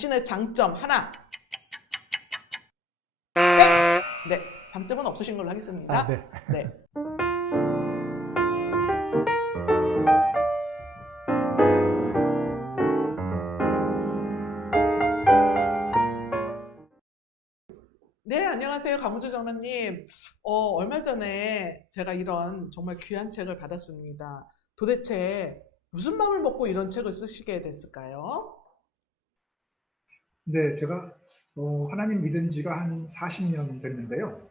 자신의 장점 하나. 땡! 네, 장점은 없으신 걸로 하겠습니다. 네. 네. 네, 안녕하세요. 강우주 전원님. 얼마 전에 제가 이런 정말 귀한 책을 받았습니다. 도대체 무슨 마음을 먹고 이런 책을 쓰시게 됐을까요? 네, 제가 하나님 믿은 지가 한 40년 됐는데요.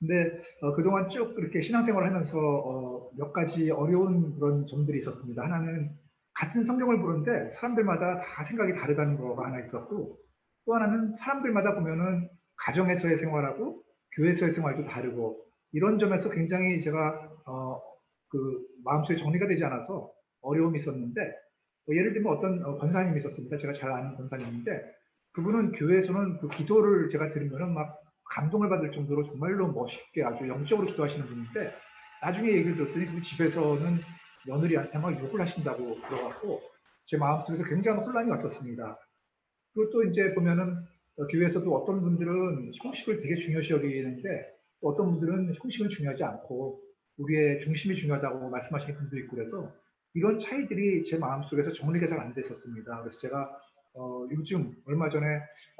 근데 그동안 쭉 이렇게 신앙생활을 하면서 몇 가지 어려운 그런 점들이 있었습니다. 하나는 같은 성경을 보는데 사람들마다 다 생각이 다르다는 거가 하나 있었고, 또 하나는 사람들마다 보면은 가정에서의 생활하고 교회에서의 생활도 다르고, 이런 점에서 굉장히 제가 그 마음속에 정리가 되지 않아서 어려움이 있었는데, 예를 들면 어떤 권사님이 있었습니다. 제가 잘 아는 권사님인데, 그분은 교회에서는 그 기도를 제가 들으면은 막 감동을 받을 정도로 정말로 멋있게 아주 영적으로 기도하시는 분인데, 나중에 얘기를 들었더니 그 집에서는 며느리한테 막 욕을 하신다고 들어갔고, 제 마음속에서 굉장한 혼란이 왔었습니다. 그리고 또 이제 보면은 교회에서도 어떤 분들은 형식을 되게 중요시 여기는데, 또 어떤 분들은 형식은 중요하지 않고 우리의 중심이 중요하다고 말씀하시는 분도 있고, 그래서 이런 차이들이 제 마음속에서 정리가 잘 안 됐었습니다. 그래서 제가 요즘 얼마 전에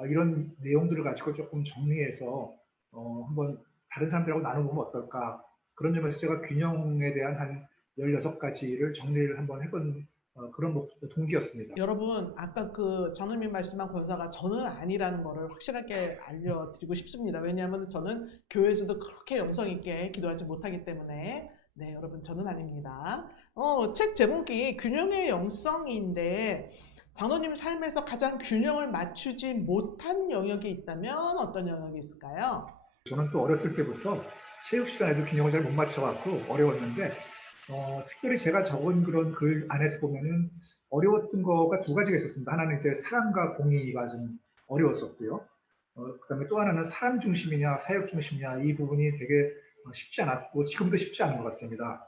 이런 내용들을 가지고 조금 정리해서 한번 다른 사람들하고 나눠보면 어떨까, 그런 점에서 제가 균형에 대한 한 16가지를 정리를 한번 해본 그런 동기였습니다. 여러분, 아까 그 전우님 말씀한 권사가 저는 아니라는 거를 확실하게 알려드리고 싶습니다. 왜냐하면 저는 교회에서도 그렇게 영성 있게 기도하지 못하기 때문에. 네, 여러분, 저는 아닙니다. 책 제목이 균형의 영성인데, 장로님 삶에서 가장 균형을 맞추지 못한 영역이 있다면 어떤 영역이 있을까요? 저는 또 어렸을 때부터 체육 시간에도 균형을 잘 못 맞춰갖고 어려웠는데, 특별히 제가 적은 그런 글 안에서 보면은 어려웠던 거가 두 가지가 있었습니다. 하나는 이제 사람과 공의가 좀 어려웠었고요. 그다음에 또 하나는 사람 중심이냐 사역 중심이냐, 이 부분이 되게 쉽지 않았고 지금도 쉽지 않은 것 같습니다.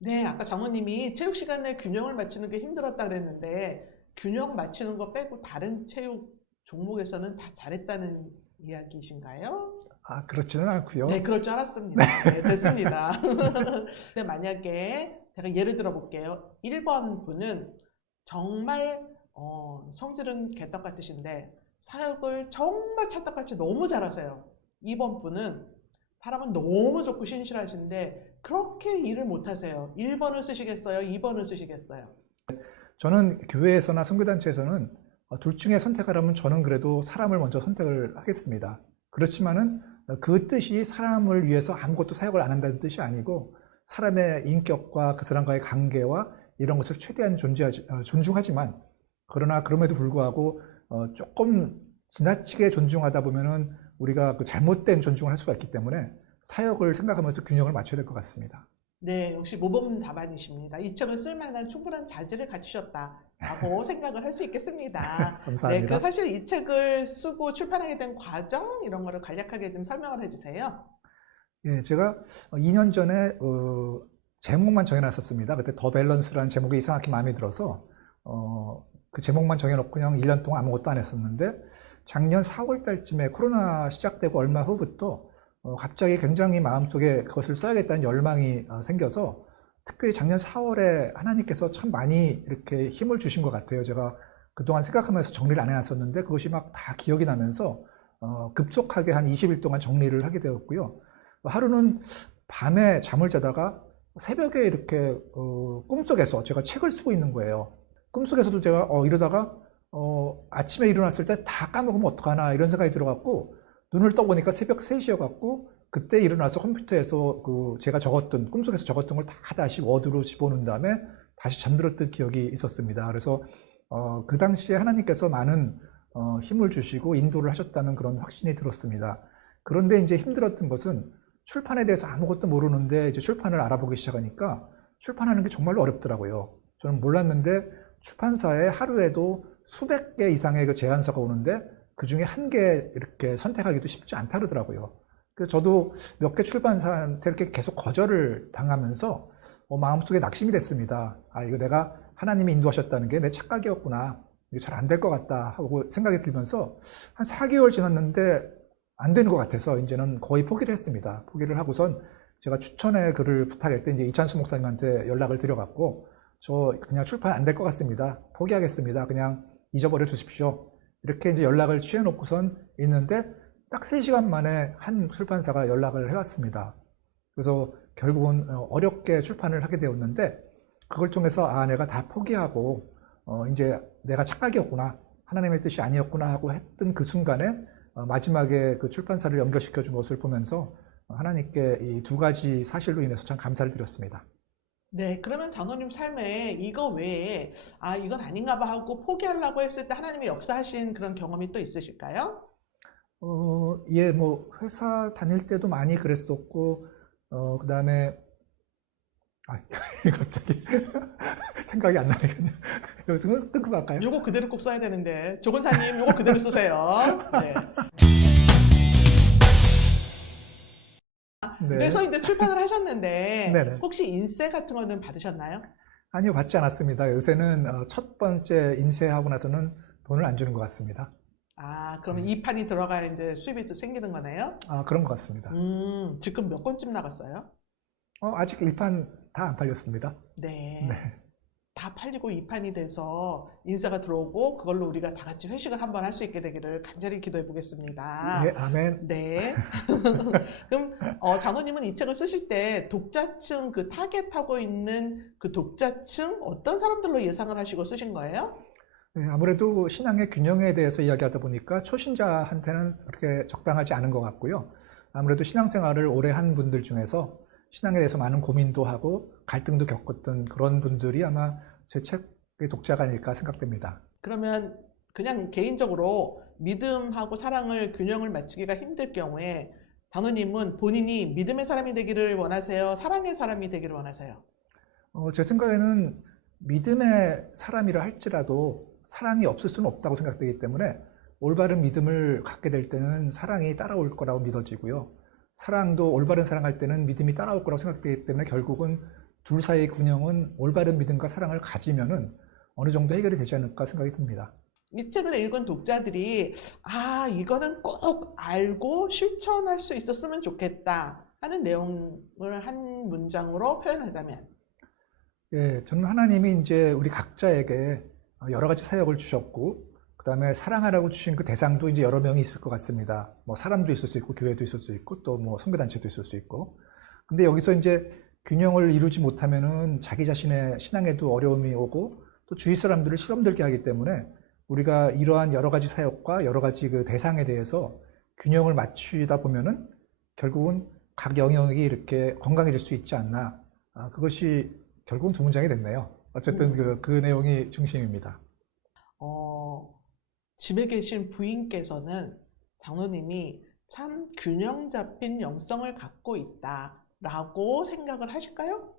네, 아까 장모님이 체육 시간에 균형을 맞추는 게 힘들었다 그랬는데, 균형 맞추는 거 빼고 다른 체육 종목에서는 다 잘했다는 이야기이신가요? 그렇지는 않고요. 네, 그럴 줄 알았습니다. 네, 됐습니다. 근데 만약에 제가 예를 들어 볼게요. 1번 분은 정말 성질은 개떡 같으신데 사역을 정말 찰떡같이 너무 잘하세요. 2번 분은 사람은 너무 좋고 신실하신데 그렇게 일을 못하세요. 1번을 쓰시겠어요? 2번을 쓰시겠어요? 저는 교회에서나 선교단체에서는 둘 중에 선택하라면 저는 그래도 사람을 먼저 선택을 하겠습니다. 그렇지만은 그 뜻이 사람을 위해서 아무것도 사역을 안 한다는 뜻이 아니고, 사람의 인격과 그 사람과의 관계와 이런 것을 최대한 존중하지만, 그러나 그럼에도 불구하고 조금 지나치게 존중하다 보면은 우리가 그 잘못된 존중을 할 수가 있기 때문에 사역을 생각하면서 균형을 맞춰야 될 것 같습니다. 네, 역시 모범 답안이십니다. 이 책을 쓸만한 충분한 자질을 갖추셨다라고 생각을 할 수 있겠습니다. 네, 감사합니다. 사실 이 책을 쓰고 출판하게 된 과정 이런 거를 간략하게 좀 설명을 해주세요. 예, 제가 2년 전에 제목만 정해놨었습니다. 그때 더 밸런스라는 제목이 이상하게 마음에 들어서 그 제목만 정해놓고 그냥 1년 동안 아무것도 안 했었는데, 작년 4월 달쯤에 코로나 시작되고 얼마 후부터 갑자기 굉장히 마음속에 그것을 써야겠다는 열망이 생겨서, 특별히 작년 4월에 하나님께서 참 많이 이렇게 힘을 주신 것 같아요. 제가 그동안 생각하면서 정리를 안 해놨었는데 그것이 막 다 기억이 나면서 급속하게 한 20일 동안 정리를 하게 되었고요. 하루는 밤에 잠을 자다가 새벽에 이렇게 꿈속에서 제가 책을 쓰고 있는 거예요. 꿈속에서도 제가 이러다가 아침에 일어났을 때 다 까먹으면 어떡하나 이런 생각이 들어갖고, 눈을 떠보니까 새벽 3시여갖고 그때 일어나서 컴퓨터에서 그 제가 적었던, 꿈속에서 적었던 걸 다 다시 워드로 집어넣은 다음에 다시 잠들었던 기억이 있었습니다. 그래서 그 당시에 하나님께서 많은 힘을 주시고 인도를 하셨다는 그런 확신이 들었습니다. 그런데 이제 힘들었던 것은 출판에 대해서 아무것도 모르는데 이제 출판을 알아보기 시작하니까 출판하는 게 정말로 어렵더라고요. 저는 몰랐는데 출판사에 하루에도 수백 개 이상의 그 제안서가 오는데 그 중에 한 개 이렇게 선택하기도 쉽지 않다 그러더라고요. 그래서 저도 몇 개 출판사한테 이렇게 계속 거절을 당하면서 마음속에 낙심이 됐습니다. 이거 내가 하나님이 인도하셨다는 게 내 착각이었구나. 이게 잘 안 될 것 같다 하고 생각이 들면서 한 4개월 지났는데 안 되는 것 같아서 이제는 거의 포기를 했습니다. 포기를 하고선 제가 추천의 글을 부탁했더니 이제 이찬수 목사님한테 연락을 드려갖고 저 그냥 출판 안 될 것 같습니다. 포기하겠습니다. 그냥 잊어버려 주십시오. 이렇게 이제 연락을 취해놓고선 있는데 딱 3시간 만에 한 출판사가 연락을 해왔습니다. 그래서 결국은 어렵게 출판을 하게 되었는데 그걸 통해서 아 내가 다 포기하고 이제 내가 착각이었구나 하나님의 뜻이 아니었구나 하고 했던 그 순간에 마지막에 그 출판사를 연결시켜 준 것을 보면서 하나님께 이 2가지 사실로 인해서 참 감사를 드렸습니다. 네, 그러면 장로님 삶에 이거 외에 아 이건 아닌가 봐 하고 포기하려고 했을 때 하나님이 역사하신 그런 경험이 또 있으실까요? 예, 뭐 회사 다닐 때도 많이 그랬었고 그 다음에 갑자기 생각이 안 나네요. 여기서 끊고 갈까요? 요거 그대로 꼭 써야 되는데 조건사님 요거 그대로 쓰세요. 네. 네. 그래서 이제 출판을 하셨는데 네네. 혹시 인세 같은 거는 받으셨나요? 아니요, 받지 않았습니다. 요새는 첫 번째 인쇄하고 나서는 돈을 안 주는 것 같습니다. 아, 그러면 이 판이 들어가야 이제 수입이 좀 생기는 거네요? 그런 것 같습니다. 지금 몇 권쯤 나갔어요? 아직 1판 다 안 팔렸습니다. 네. 네. 다 팔리고 2판이 돼서 인세가 들어오고 그걸로 우리가 다 같이 회식을 한번 할 수 있게 되기를 간절히 기도해 보겠습니다. 예, 아멘. 네. 그럼 장로님은 이 책을 쓰실 때 독자층 그 타겟하고 있는 그 독자층 어떤 사람들로 예상을 하시고 쓰신 거예요? 네, 아무래도 신앙의 균형에 대해서 이야기하다 보니까 초신자한테는 그렇게 적당하지 않은 것 같고요. 아무래도 신앙생활을 오래 한 분들 중에서 신앙에 대해서 많은 고민도 하고 갈등도 겪었던 그런 분들이 아마 제 책의 독자가 아닐까 생각됩니다. 그러면 그냥 개인적으로 믿음하고 사랑을 균형을 맞추기가 힘들 경우에 장로님은 본인이 믿음의 사람이 되기를 원하세요? 사랑의 사람이 되기를 원하세요? 제 생각에는 믿음의 사람이라 할지라도 사랑이 없을 수는 없다고 생각되기 때문에 올바른 믿음을 갖게 될 때는 사랑이 따라올 거라고 믿어지고요. 사랑도 올바른 사랑할 때는 믿음이 따라올 거라고 생각되기 때문에 결국은 둘 사이의 균형은 올바른 믿음과 사랑을 가지면은 어느 정도 해결이 되지 않을까 생각이 듭니다. 이 책을 읽은 독자들이 아 이거는 꼭 알고 실천할 수 있었으면 좋겠다 하는 내용을 한 문장으로 표현하자면 예, 저는 하나님이 이제 우리 각자에게 여러 가지 사역을 주셨고 그 다음에 사랑하라고 주신 그 대상도 이제 여러 명이 있을 것 같습니다. 뭐 사람도 있을 수 있고 교회도 있을 수 있고 또 뭐 선교단체도 있을 수 있고 근데 여기서 이제 균형을 이루지 못하면은 자기 자신의 신앙에도 어려움이 오고 또 주위 사람들을 실험 들게 하기 때문에 우리가 이러한 여러 가지 사역과 여러 가지 그 대상에 대해서 균형을 맞추다 보면은 결국은 각 영역이 이렇게 건강해질 수 있지 않나. 그것이 결국은 2문장이 됐네요. 어쨌든 그 내용이 중심입니다. 집에 계신 부인께서는 장로님이 참 균형 잡힌 영성을 갖고 있다라고 생각을 하실까요?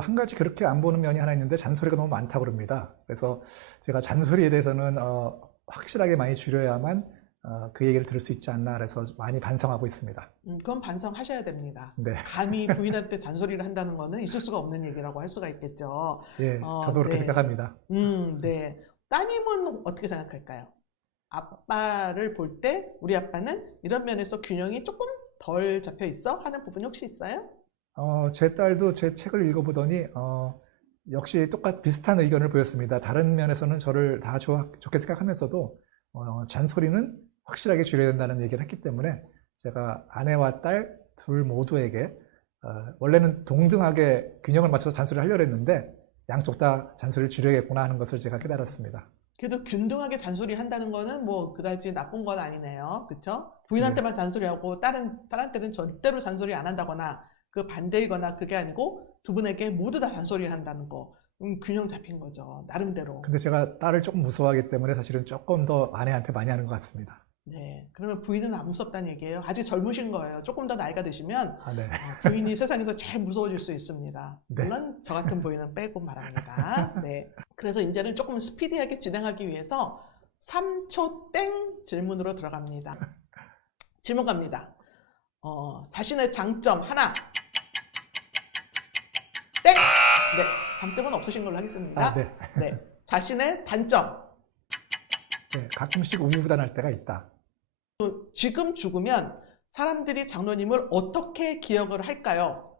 한 가지 그렇게 안 보는 면이 하나 있는데 잔소리가 너무 많다고 그럽니다. 그래서 제가 잔소리에 대해서는 확실하게 많이 줄여야만 그 얘기를 들을 수 있지 않나 그래서 많이 반성하고 있습니다. 그건 반성하셔야 됩니다. 네. 감히 부인한테 잔소리를 한다는 거는 있을 수가 없는 얘기라고 할 수가 있겠죠. 예, 저도 그렇게 네. 생각합니다. 네. 따님은 어떻게 생각할까요? 아빠를 볼 때 우리 아빠는 이런 면에서 균형이 조금 덜 잡혀 있어? 하는 부분이 혹시 있어요? 제 딸도 제 책을 읽어보더니 역시 비슷한 의견을 보였습니다. 다른 면에서는 저를 다 좋게 생각하면서도 잔소리는 확실하게 줄여야 된다는 얘기를 했기 때문에 제가 아내와 딸 둘 모두에게 원래는 동등하게 균형을 맞춰서 잔소리를 하려고 했는데 양쪽 다 잔소리를 줄여야겠구나 하는 것을 제가 깨달았습니다. 그래도 균등하게 잔소리 한다는 거는 뭐 그다지 나쁜 건 아니네요. 그쵸? 부인한테만 잔소리하고 딸한테는 절대로 잔소리 안 한다거나 그 반대이거나 그게 아니고 두 분에게 모두 다 잔소리를 한다는 거. 균형 잡힌 거죠. 나름대로. 근데 제가 딸을 조금 무서워하기 때문에 사실은 조금 더 아내한테 많이 하는 것 같습니다. 네. 그러면 부인은 안 무섭다는 얘기예요. 아직 젊으신 거예요. 조금 더 나이가 드시면 네. 부인이 세상에서 제일 무서워질 수 있습니다. 네. 물론 저 같은 부인은 빼고 말합니다. 네. 그래서 이제는 조금 스피디하게 진행하기 위해서 3초 땡 질문으로 들어갑니다. 질문 갑니다. 자신의 장점 하나. 땡! 네. 장점은 없으신 걸로 하겠습니다. 네. 네. 자신의 단점. 네, 가끔씩 우유부단할 때가 있다. 또 지금 죽으면 사람들이 장로님을 어떻게 기억을 할까요?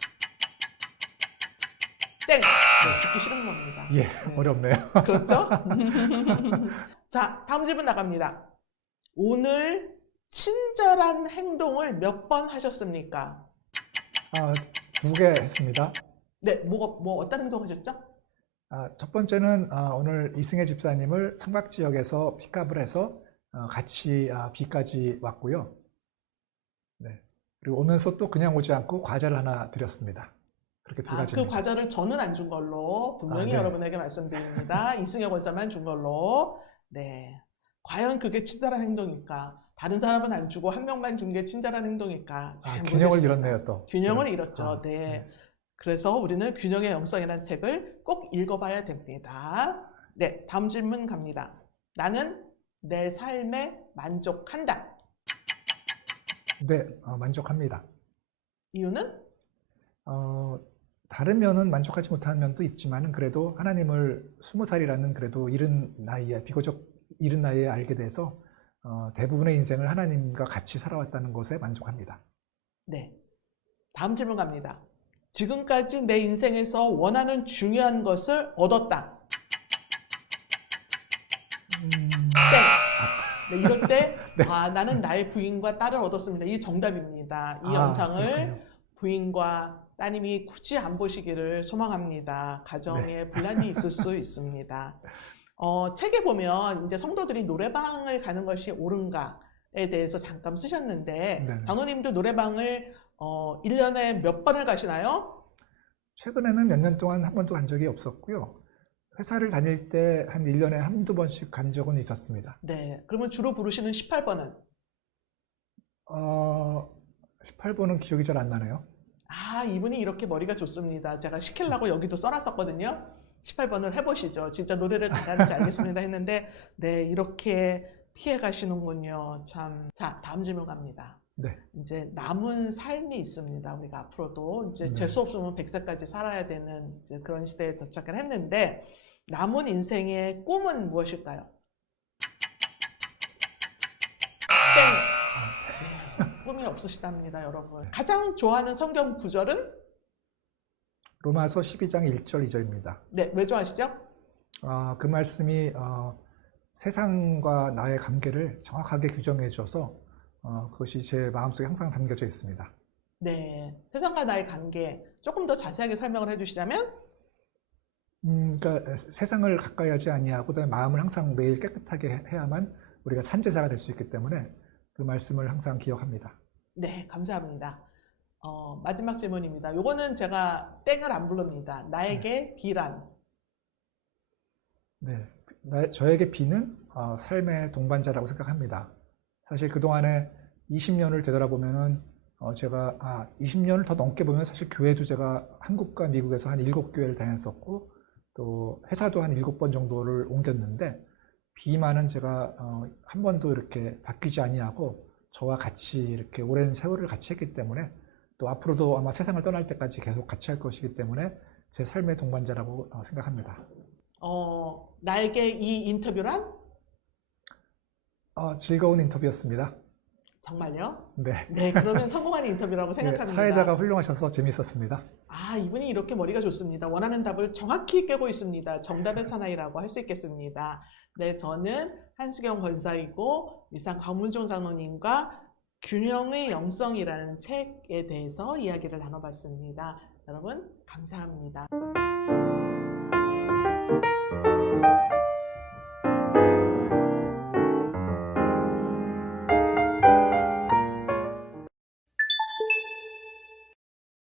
땡! 네, 듣기 싫은 겁니다. 예, 네. 어렵네요. 그렇죠? 자, 다음 질문 나갑니다. 오늘 친절한 행동을 몇 번 하셨습니까? 2개 했습니다. 네, 어떤 행동 하셨죠? 첫 번째는 오늘 이승혜 집사님을 삼각지역에서 픽업을 해서 같이 B까지 왔고요. 네. 그리고 오면서 또 그냥 오지 않고 과자를 하나 드렸습니다. 그렇게 두 그 가지입니다. 과자를 저는 안 준 걸로 분명히 네. 여러분에게 말씀드립니다. 이승혁 원사만 준 걸로. 네. 과연 그게 친절한 행동일까? 다른 사람은 안 주고 한 명만 준 게 친절한 행동일까? 잘 균형을 모르겠습니다. 잃었네요, 또. 균형을 제가. 잃었죠. 네. 네. 그래서 우리는 균형의 영성이라는 책을 꼭 읽어봐야 됩니다. 네, 다음 질문 갑니다. 나는 내 삶에 만족한다. 네, 만족합니다. 이유는? 다른 면은 만족하지 못하는 면도 있지만 그래도 하나님을 20살이라는 그래도 이른 나이에, 비교적 이른 나이에 알게 돼서 대부분의 인생을 하나님과 같이 살아왔다는 것에 만족합니다. 네. 다음 질문 갑니다. 지금까지 내 인생에서 원하는 중요한 것을 얻었다. 땡! 네, 이럴 때 네. 나는 나의 부인과 딸을 얻었습니다. 이게 정답입니다. 이 영상을 그렇군요. 부인과 따님이 굳이 안 보시기를 소망합니다. 가정에 분란이 있을 수 있습니다. 책에 보면 이제 성도들이 노래방을 가는 것이 옳은가에 대해서 잠깐 쓰셨는데 네. 장로님도 노래방을 1년에 몇 번을 가시나요? 최근에는 몇 년 동안 한 번도 간 적이 없었고요. 회사를 다닐 때 한 1년에 한두 번씩 간 적은 있었습니다. 네. 그러면 주로 부르시는 18번은? 18번은 기억이 잘 안 나네요. 이분이 이렇게 머리가 좋습니다. 제가 시키려고 여기도 써놨었거든요. 18번을 해보시죠. 진짜 노래를 잘하는지 알겠습니다 했는데 네, 이렇게 피해 가시는군요. 참. 자, 다음 질문 갑니다. 네. 이제 남은 삶이 있습니다. 우리가 앞으로도 이제 네. 재수 없으면 100세까지 살아야 되는 이제 그런 시대에 도착을 했는데 남은 인생의 꿈은 무엇일까요? 땡! 네, 꿈이 없으시답니다, 여러분. 가장 좋아하는 성경 구절은? 로마서 12장 1절 2절입니다. 네, 왜 좋아하시죠? 그 말씀이 세상과 나의 관계를 정확하게 규정해 줘서 그것이 제 마음속에 항상 담겨져 있습니다. 네, 세상과 나의 관계 조금 더 자세하게 설명을 해주시자면? 그러니까 세상을 가까이 하지 아니하고 그다음에 마음을 항상 매일 깨끗하게 해야만 우리가 산제사가 될 수 있기 때문에 그 말씀을 항상 기억합니다. 네, 감사합니다. 마지막 질문입니다. 요거는 제가 땡을 안 부릅니다. 나에게 비란. 네, 저에게 B는 삶의 동반자라고 생각합니다. 사실 그동안에 20년을 되돌아보면은 제가 20년을 더 넘게 보면 사실 교회도 제가 한국과 미국에서 한 7교회를 다녔었고 또 회사도 한 7번 정도를 옮겼는데 B만은 제가 한 번도 이렇게 바뀌지 아니하고 저와 같이 이렇게 오랜 세월을 같이 했기 때문에 또 앞으로도 아마 세상을 떠날 때까지 계속 같이 할 것이기 때문에 제 삶의 동반자라고 생각합니다. 나에게 이 인터뷰란? 즐거운 인터뷰였습니다. 정말요? 네. 네, 그러면 성공한 인터뷰라고 생각합니다. 네, 사회자가 훌륭하셔서 재밌었습니다. 이분이 이렇게 머리가 좋습니다. 원하는 답을 정확히 꿰고 있습니다. 정답의 사나이라고 할 수 있겠습니다. 네, 저는 한수경 권사이고 이상 강문종 장로님과 균형의 영성이라는 책에 대해서 이야기를 나눠봤습니다. 여러분, 감사합니다.